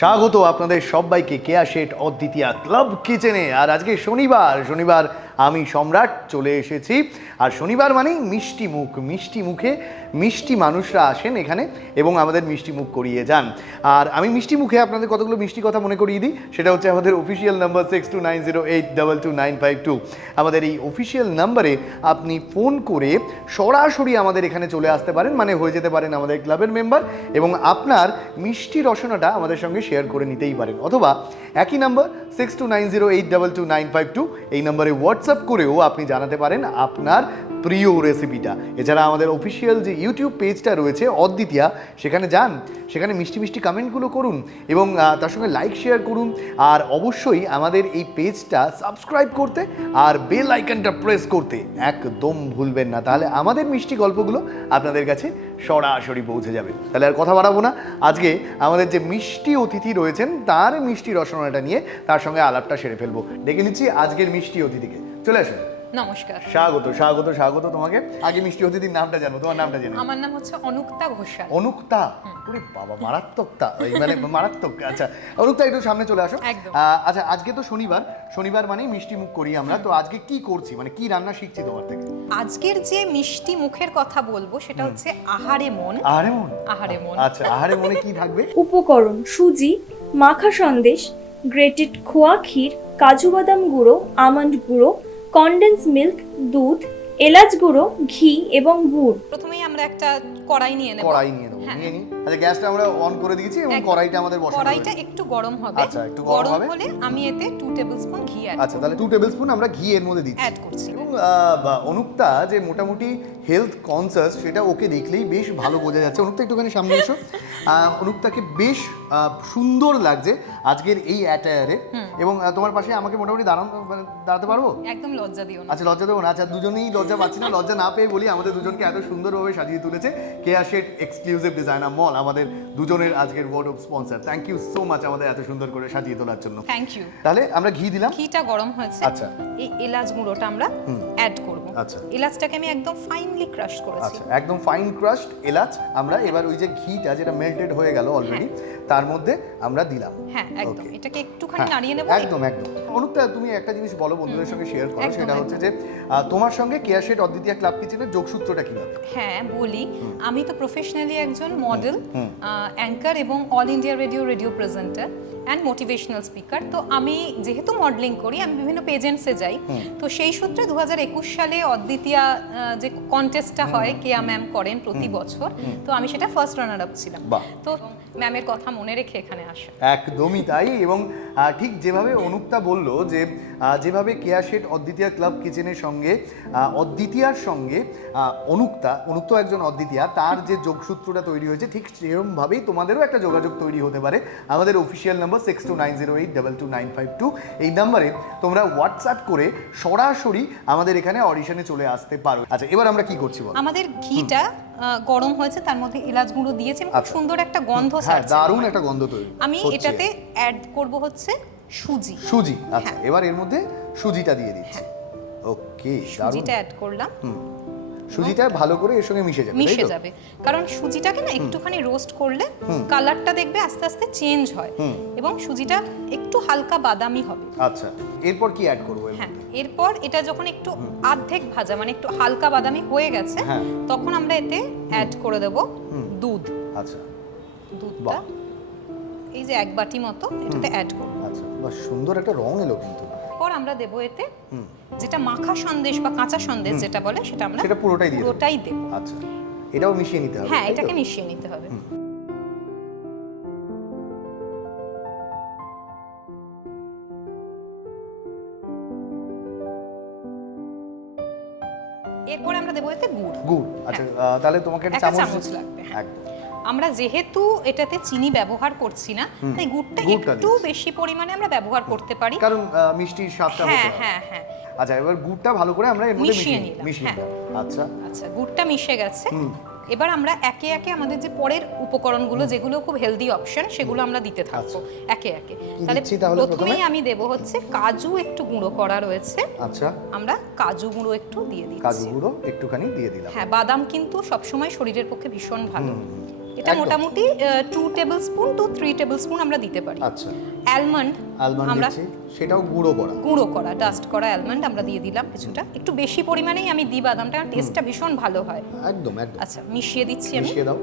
স্বাগত আপনাদের সবাইকে কেয়া শেট অদ্বিতীয়া ক্লাব কিচেনে। আর আজকে শনিবার আমি সম্রাট চলে এসেছি। আর শনিবার মানেই মিষ্টি মুখে মিষ্টি মানুষরা আসেন এখানে এবং আমাদের মিষ্টি মুখ করিয়ে যান। আর আমি মিষ্টি মুখে আপনাদের কতগুলো মিষ্টি কথা মনে করিয়ে দিই। সেটা হচ্ছে আমাদের অফিসিয়াল নাম্বার 6290822952। আমাদের এই অফিসিয়াল নাম্বারে আপনি ফোন করে সরাসরি আমাদের এখানে চলে আসতে পারেন, মানে হয়ে যেতে পারেন আমাদের ক্লাবের মেম্বার এবং আপনার মিষ্টি রসনাটা আমাদের সঙ্গে শেয়ার করে নিতেই পারেন। অথবা একই নাম্বার 6290822952 এই নাম্বারে হোয়াটসঅ্যাপ করেও আপনি জানাতে পারেন আপনার প্রিয় রেসিপিটা। এছাড়া আমাদের অফিসিয়াল যে ইউটিউব পেজটা রয়েছে অদ্বিতীয়া, সেখানে যান, সেখানে মিষ্টি কমেন্টগুলো করুন এবং তার সঙ্গে লাইক শেয়ার করুন। আর অবশ্যই আমাদের এই পেজটা সাবস্ক্রাইব করতে আর বেল আইকনটা প্রেস করতে একদম ভুলবেন না, তাহলে আমাদের মিষ্টি গল্পগুলো আপনাদের কাছে সরাসরি পৌঁছে যাবে। তাহলে আর কথা বাড়াবো না, আজকে আমাদের যে মিষ্টি অতিথি রয়েছেন তার মিষ্টি রসনাটা নিয়ে তার সঙ্গে আলাপটা সেরে ফেলবো। ডেকে নিচ্ছি আজকের মিষ্টি অতিথিকে। চলে আসুন। নমস্কার। স্বাগত তোমাকে। আগে মিষ্টি অতিথির নামটা জানো, তোমার নামটা জানো? আমার নাম হচ্ছে অনুক্তা ঘোষাল। অনুক্তা? ওরে বাবা, মারাত্মকতা, মানে মারাত্মক। আচ্ছা অনুক্তা, একটু সামনে চলে আসো। আচ্ছা, আজকে তো শনিবার মানেই মিষ্টি মুখ করি আমরা, তো আজকে কি করছি, মানে কি রান্না শিখছি তোমার থেকে? আজকের যে মিষ্টি মুখের কথা বলবো সেটা হচ্ছে আহারে মন। আচ্ছা, আহারে মনে কি থাকবে? উপকরণ: সুজি, মাখা সন্দেশ, গ্রেটেড খোয়া ক্ষীর, কাজু বাদাম গুঁড়ো, আমন্ড গুঁড়ো, কনডেন্স মিল্ক, দুধ, এলাচ গুঁড়ো, ঘি এবং গুড়। প্রথমেই আমরা একটা কড়াই নিয়ে নেব। নিয়ে নি। আচ্ছা, গ্যাসটা আমরা অন করে দিয়েছি এবং কড়াইটা আমাদের বসানো আছে। কড়াইটা একটু গরম হবে। আচ্ছা, একটু গরম হলে আমি এতে 2 টেবিলস্পুন ঘি অ্যাড। আচ্ছা, তাহলে 2 টেবিলস্পুন আমরা ঘি এর মধ্যে দিচ্ছি, অ্যাড করছি। এবং অনুক্তা যে মোটামুটি হেলথ কনসাস, সেটা ওকে দেখলেই বেশ ভালো বোঝা যাচ্ছে। অনুক্তা একটুখানি সামনে এসো। অনুক্তাকে বেশ সুন্দর লাগছে আজকের এই অ্যাটায়ারে, এবং তোমার পাশে আমাকে মোটামুটি দাঁড়াতে পারবো? একদম লজ্জা দিও না। আচ্ছা, লজ্জা দেবো না। আচ্ছা, দুজনেই লজ্জা পাচ্ছি না। লজ্জা না পেয়ে বলি, আমাদের দুজনকে এত সুন্দরভাবে সাজিয়ে তুলেছে কেয়া শেট এক্সক্লুসিভ ডিজাইনার মল, আমাদের দুজনের আজকের word of sponsor. Thank you so much আমাদের এত সুন্দর করে সাজিয়ে তোলার জন্য। Thank you. তাহলে আমরা ঘি দিলাম, ঘিটা গরম হয়েছে। আচ্ছা, এই এলাচ গুঁড়োটা আমরা অ্যাড করব। আচ্ছা, এলাচটাকে আমি একদম ফাইনলি ক্রাশ করেছি। আচ্ছা, একদম ফাইন ক্রাশড এলাচ আমরা এবার ওই যে ঘিটা যেটা মেল্টেড হয়ে গেল অলরেডি, তার মধ্যে আমরা দিলাম। হ্যাঁ, একদম। এটাকে একটুখানি নাড়িয়ে নেব। একদম। অনুক্তা, তুমি একটা জিনিস বলো, বন্ধুদের সঙ্গে শেয়ার করো। সেটা হচ্ছে যে তোমার সঙ্গে কেয়া শেট অদ্বিতীয়া ক্লাব কিচেনের যোগসূত্রটা কিভাবে? হ্যাঁ, বলি। আমি তো প্রফেশনালি একজন মডেল, অ্যাঙ্কার এবং all India radio presenter and motivational speaker. তো আমি যেহেতু মডেলিং করি, আমি বিভিন্ন পেজেন্টসে যাই। তো সেই সূত্রে 2021 সালে অদ্বিতীয়া যে কন্টেস্টটা হয়, কেয়া ম্যাম করেন প্রতি বছর, তো আমি সেটা ফার্স্ট রানার আপ ছিলাম। তো ম্যামের কথা মনে রেখে এখানে আসা। একদমই তাই। এবং ঠিক যেভাবে অনুক্তা বললো যে যেভাবে কেয়া শেট অদ্বিতীয়া ক্লাব কিচেনের সঙ্গে অদ্বিতীয়ার সঙ্গে অনুক্তা একজন অদ্বিতীয়া, তার যে যোগসূত্রটা তৈরি হয়েছে, ঠিক সেরকমভাবেই তোমাদেরও একটা যোগাযোগ তৈরি হতে পারে। আমাদের অফিসিয়াল নাম্বার 6290822952 এই নাম্বারে তোমরা হোয়াটসঅ্যাপ করে সরাসরি আমাদের এখানে অডিশনে চলে আসতে পারো। আচ্ছা, এবার আমরা কি করছি বল? আমাদের ঘিটা গরম হয়েছে, তার মধ্যে এলাচ গুঁড়ো দিয়েছি, খুব সুন্দর একটা গন্ধ ছাড়ছে। দারুণ একটা গন্ধ তৈরি। আমি এটাতে অ্যাড করব হচ্ছে সুজি। আচ্ছা, এবার এর মধ্যে সুজিটা দিয়ে দিচ্ছি। ওকে, সুজিটা অ্যাড করলাম। সুজিটা ভালো করে এর সঙ্গে মিশে যাবে, কারণ সুজিটাকে না একটুখানি রোস্ট করলে কালারটা দেখবে আস্তে আস্তে চেঞ্জ হয় এবং সুজিটা একটু হালকা বাদামি হবে। আচ্ছা, এরপর কি অ্যাড করব? হ্যাঁ, এরপর এটা যখন একটু অর্ধেক ভাজা, মানে একটু হালকা বাদামি হয়ে গেছে, তখন আমরা এতে অ্যাড করে দেব দুধ। আচ্ছা, দুধটা এই যে 1 বাটি মতো এটাতে অ্যাড করব। আচ্ছা, বাহ, সুন্দর একটা রং এলো কিন্তু। পর আমরা দেব এতে যেটা মাখা সন্দেশ বা কাঁচা সন্দেশ যেটা বলে, সেটা আমরা পুরোটাই দেব। আচ্ছা, এটাও মিশিয়ে নিতে হবে? হ্যাঁ, এটাকে মিশিয়ে নিতে হবে। এরপর আমরা দেব এতে গুড়। আচ্ছা, তাহলে তোমাকে একটা চামচ লাগবে। একদম। আমরা যেহেতু এটাতে চিনি ব্যবহার করছি না, তাই গুড়টা একটু বেশি পরিমাণে আমরা ব্যবহার করতে পারি, কারণ মিষ্টির স্বাদটা হতে হবে। হ্যাঁ। আচ্ছা, এবার গুড়টা ভালো করে আমরা এর মধ্যে মিশিয়ে নিলাম। আচ্ছা, গুড়টা মিশে গেছে। এবার আমরা একে একে আমাদের যে পরের উপকরণগুলো, যেগুলো খুব হেলদি অপশন, সেগুলো আমরা দিতে থাকবো একে একে। তাহলে প্রথমেই আমি দেব হচ্ছে কাজু, একটু গুঁড়ো করা রয়েছে। আচ্ছা, আমরা কাজু গুঁড়ো একটু দিয়ে দিচ্ছি। কাজু গুঁড়ো একটুখানি দিয়ে দিলাম। হ্যাঁ, বাদাম কিন্তু সবসময় শরীরের পক্ষে ভীষণ ভালো। এটা মোটামুটি 2 tablespoon to 3 tablespoon আমরা দিতে পারি। আচ্ছা, অ্যালমন্ড আমরা সেটাও গুঁড়ো করা ডাস্ট করা অ্যালমন্ড আমরা দিয়ে দিলাম কিছুটা, একটু বেশি পরিমাণেই আমি দিই বাদামটা, টেস্টটা ভীষণ ভালো হয়। একদম। আচ্ছা, মিশিয়ে দিচ্ছি আমি। মিশিয়ে দাও,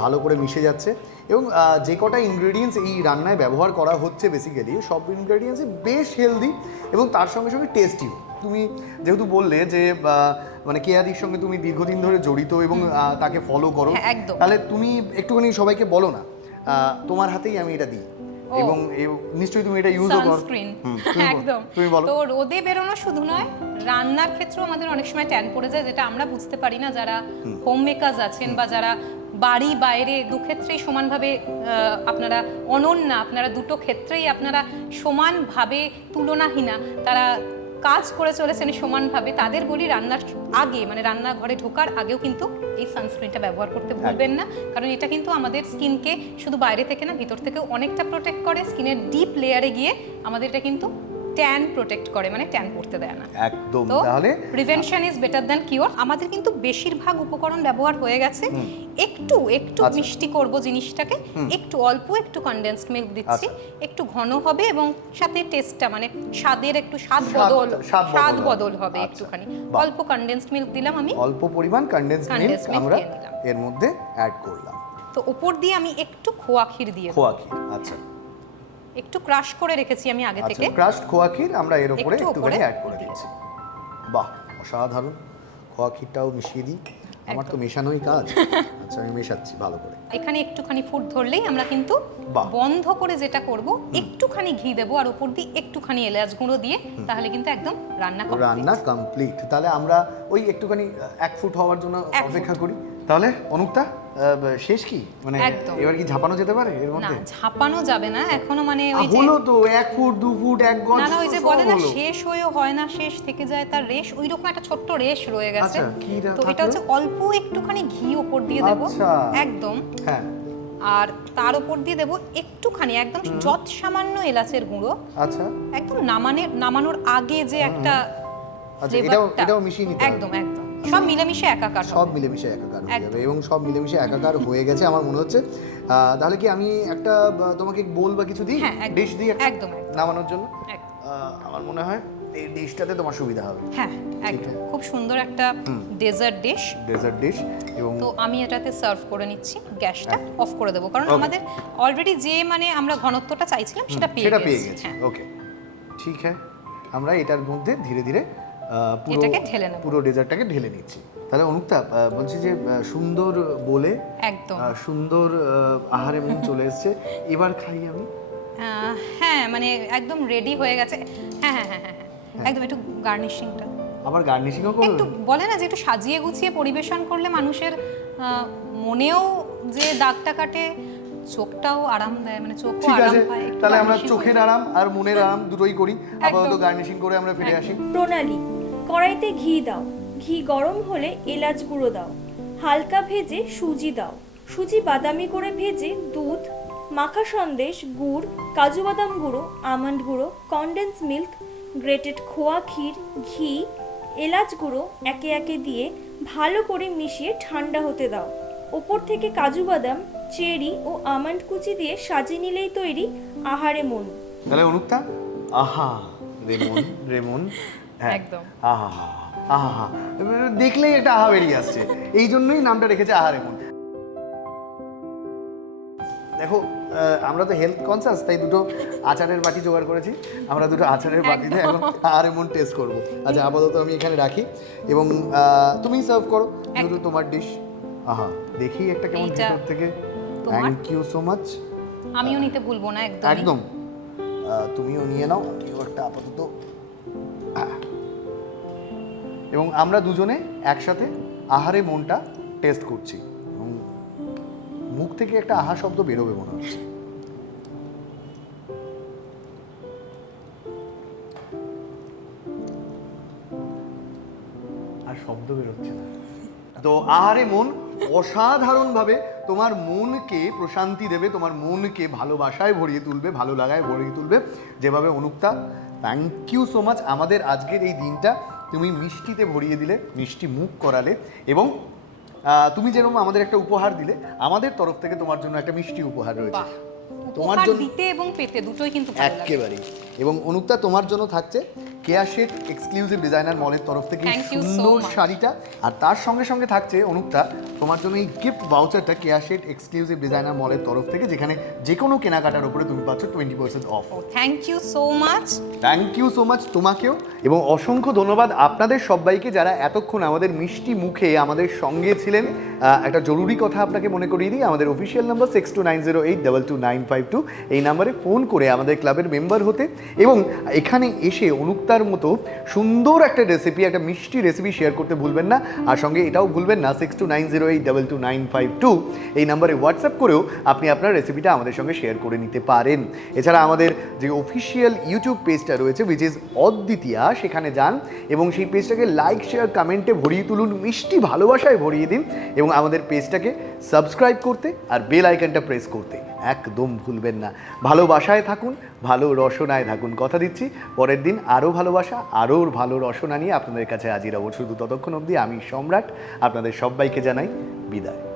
ভালো করে মিশে যাচ্ছে। এবং যে কটা ইনগ্রেডিয়েন্টস এই রান্নায় ব্যবহার করা হচ্ছে বেসিক্যালি সব ইনগ্রেডিয়েন্টসই বেশ হেলদি এবং তার সঙ্গে সঙ্গে টেস্টিও। তুমি যেহেতু বললে যে মানে কেয়াদির সঙ্গে তুমি দীর্ঘদিন ধরে জড়িত এবং তাকে ফলো করো, তাহলে তুমি একটুখানি সবাইকে বলো না তোমার হাতেই আমি এটা দিই এবং নিশ্চয়ই তুমি এটা ইউজও করো। সানস্ক্রিন, একদম। তুমি বলো। তো রোদে বেরোনো শুধু নয়, রান্নার ক্ষেত্রেও আমাদের অনেক সময় ট্যান পড়ে যায়, যেটা আমরা বুঝতে পারি না, যারা হোম মেকার্স আছেন বা যারা বাড়ি বাইরে দুক্ষেত্রেই সমানভাবে আপনারা অনন্যা, আপনারা দুটো ক্ষেত্রেই আপনারা সমানভাবে তুলনাহীনা তারা কাজ করে চলেছেন সমানভাবে, তাদের বলি রান্নার আগে মানে রান্নাঘরে ঢোকার আগেও কিন্তু এই সানস্ক্রিনটা ব্যবহার করতে ভুলবেন না, কারণ এটা কিন্তু আমাদের স্কিনকে শুধু বাইরে থেকে না ভিতর থেকেও অনেকটা প্রোটেক্ট করে। স্কিনের ডিপ লেয়ারে গিয়ে আমাদের এটা কিন্তু ট্যান প্রোটেক্ট করে, মানে ট্যান পড়তে দেয় না একদম। তো তাহলে prevention is better than cure. আমাদের কিন্তু বেশিরভাগ উপকরণ ব্যবহার হয়ে গেছে, একটু মিষ্টি করব জিনিসটাকে, একটু অল্প একটু কনডেন্সড মিল্ক দিচ্ছি, একটু ঘন হবে এবং সাথে টেস্টটা মানে স্বাদের একটু স্বাদ বদল হবে একটুখানি। অল্প কনডেন্সড মিল্ক দিলাম আমি, অল্প পরিমাণ কনডেন্সড মিল্ক আমরা এর মধ্যে অ্যাড করলাম। তো উপর দিয়ে আমি একটু খোয়া ক্ষীর দিয়ে খোয়া ক্ষীর, আচ্ছা, একটু ক্রাশ করে রেখেছি আমি আগে থেকে, ক্রাশড খোয়া ক্ষীর আমরা এর উপরে একটুখানি অ্যাড করে দিচ্ছি। বাহ, অসাধারণ। খোয়া ক্ষীরটাও মিশিয়ে দিই, আমার তো মেশানোই কাজ। আচ্ছা, আমি মেশাচ্ছি ভালো করে। এখানে একটুখানি ফুট ধরলেই আমরা কিন্তু বন্ধ করে যেটা করব, একটুখানি ঘি দেবো আর উপর দিয়ে একটুখানি এলাচ গুঁড়ো দিয়ে, তাহলে কিন্তু একদম রান্না কমপ্লিট। তাহলে আমরা ওই একটুখানি 1 ফুট হওয়ার জন্য অপেক্ষা করি। তাহলে অনুক্তা, শেষ কি মানে এবার কি ঝাপানো যেতে পারে এর মধ্যে? না, ঝাপানো যাবে না এখনো, মানে ওই যে হলো তো 1 ফুট 2 ফুট 1 গজ, না ওই যে বলে না শেষ হয়েও হয় না, শেষ থেকে যায় তার রেশ, ওই রকম একটা ছোট্ট রেশ রয়ে গেছে। তো এটা হচ্ছে অল্প একটুখানি ঘি উপর দিয়ে দেব একদম, হ্যাঁ, আর তার উপর দিয়ে দেব একটুখানি একদম যত সামান্য এলাচের গুঁড়ো। আচ্ছা, একদম নামানোর আগে যে একটা এটাও মিশিয়ে নিতে হবে একদম সব মিলেমিশে একাকার হয়ে যাবে এবং সব মিলেমিশে একাকার হয়ে গেছে আমার মনে হচ্ছে। তাহলে কি আমি একটা তোমাকে বোল বা কিছু দিই, ডিশ দিই একদম নামানোর জন্য? আমার মনে হয় এই ডিশটাতে তোমার সুবিধা হবে। হ্যাঁ, একদম খুব সুন্দর একটা ডেজার্ট ডিশ। এবং তো আমি এটাতে সার্ভ করে নিচ্ছি, গ্যাসটা অফ করে দেবো, কারণ আমাদের অলরেডি যে মানে আমরা ঘনত্বটা চাইছিলাম সেটা পেয়ে গেছি। ওকে, ঠিক আছে, আমরা এটার মধ্যে ধীরে ধীরে পুরো ডেজার্টটাকে ঢেলে নিচ্ছি। তাহলে অনুক্তা, বলছি যে সুন্দর বলে একদম সুন্দর আহারে মন চলে এসেছে, এবার খাই আমি। হ্যাঁ, মানে একদম রেডি হয়ে গেছে। হ্যাঁ, একদম একটু গার্নিশিংটা আবার গার্নিশিংও করব, একটু বলে না যে একটু সাজিয়ে গুছিয়ে পরিবেশন করলে মানুষের মনেও যে দাগটা কাটে, চোখটাও আরাম দেয়, মানে চোখও আরাম পায়। তাহলে আমরা চোখের আরাম আর মনের আরাম দুটোই করি। আপাতত গার্নিশিং করে আমরা ফিরে আসি। প্রণালী: কড়াইতে ঘি দাও, ঘি গরম হলে এলাচ গুঁড়ো দাও, হালকা ভেজে সুজি দাও, সুজি বাদামি করে ভেজে দুধ, মাখা সন্দেশ, গুড়, কাজু বাদাম গুঁড়ো, আমন্ড গুঁড়ো, কনডেন্স মিল্ক, গ্রেটেড খোয়া ক্ষীর, ঘি, এলাচ গুঁড়ো একে একে দিয়ে ভালো করে মিশিয়ে ঠান্ডা হতে দাও। ওপর থেকে কাজু বাদাম, চেরি ও আমন্ড কুচি দিয়ে সাজিয়ে নিলেই তৈরি আহারে মন। তাহলে অনুক্তা, আহা রেমন, একদম আহা, দেখলেই একটা আহা বেরিয়ে আসছে, এই জন্যই নামটা রেখেছে আহারে মন। দেখো, আমরা তো হেলথ কনসাস, তাই দুটো আচারের বাটি জোগাড় করেছি। আমরা দুটো আচারের বাটিতে এখন আহারে মন টেস্ট করবো। আচ্ছা, আপাতত আমি এখানে রাখি এবং তুমি সার্ভ করো দুটো তোমার ডিশ। আহা, দেখি একটা কেমন ভিতর থেকে। Thank you so much. আমিও নিতে ভুলবো না, একদম তুমিও নিয়ে নাও, আমিও একটা আপাতত। এবং আমরা দুজনে একসাথে আহারে মনটা টেস্ট করছি এবং মুখ থেকে একটা আহা শব্দ বেরোবে মনে হচ্ছে। আর শব্দ বেরোচ্ছে না। তো আহারে মন অসাধারণভাবে তোমার মনকে প্রশান্তি দেবে, তোমার মনকে ভালোবাসায় ভরিয়ে তুলবে, ভালো লাগায় ভরিয়ে তুলবে, যেভাবে অনুক্তা। Thank you so much. আমাদের আজকের এই দিনটা তুমি মিষ্টিতে ভরিয়ে দিলে, মিষ্টি মুখ করালে এবং তুমি যেরকম আমাদের একটা উপহার দিলে, আমাদের তরফ থেকে তোমার জন্য একটা মিষ্টি উপহার রয়েছে। বাহ, তোমার উপহার জন্য দিতে এবং পেতে দুটোই কিন্তু ভালো লাগে। একেবারেই। এবং অনুক্তা, তোমার জন্য থাকছে কেয়া শেড এক্সক্লুসিভ ডিজাইনার মলের তরফ থেকে এই Thank you so সুন্দর much. শাড়িটা, আর তার সঙ্গে সঙ্গে থাকছে অনুক্তা তোমার জন্য এই গিফট ভাউচারটা কেয়া শেড এক্সক্লুসিভ ডিজাইনার মলের তরফ থেকে, যেখানে যে কোনো কেনাকাটার উপরে তুমি পাচ্ছ 20% off. Thank you so much. Thank you so much তোমাকেও, এবং অসংখ্য ধন্যবাদ আপনাদের সবাইকে যারা এতক্ষণ আমাদের মিষ্টি মুখে আমাদের সঙ্গে ছিলেন। একটা জরুরি কথা আপনাকে মনে করিয়ে দিই, আমাদের অফিসিয়াল নাম্বার 6290822952, এই নাম্বারে ফোন করে আমাদের ক্লাবের মেম্বার হতে এবং এখানে এসে অনুক্তার মতো সুন্দর একটা রেসিপি, একটা মিষ্টি রেসিপি শেয়ার করতে ভুলবেন না। আর সঙ্গে এটাও ভুলবেন না 6290822952 এই নাম্বারে হোয়াটসঅ্যাপ করেও আপনি আপনার রেসিপিটা আমাদের সঙ্গে শেয়ার করে নিতে পারেন। এছাড়া আমাদের যে অফিসিয়াল ইউটিউব পেজটা রয়েছে উইচ ইজ অদ্বিতীয়া, সেখানে যান এবং সেই পেজটাকে লাইক শেয়ার কমেন্টে ভরিয়ে তুলুন, মিষ্টি ভালোবাসায় ভরিয়ে দিন এবং আমাদের পেজটাকে সাবস্ক্রাইব করতে আর বেল আইকনটা প্রেস করতে একদম ভুলবেন না। ভালোবাসায় থাকুন, ভালো রসনায় থাকুন। কথা দিচ্ছি পরের দিন আরও ভালোবাসা, আরও ভালো রসনা নিয়ে আপনাদের কাছে হাজির হব। শুধু ততক্ষণ অবধি আমি সম্রাট আপনাদের সবাইকে জানাই বিদায়।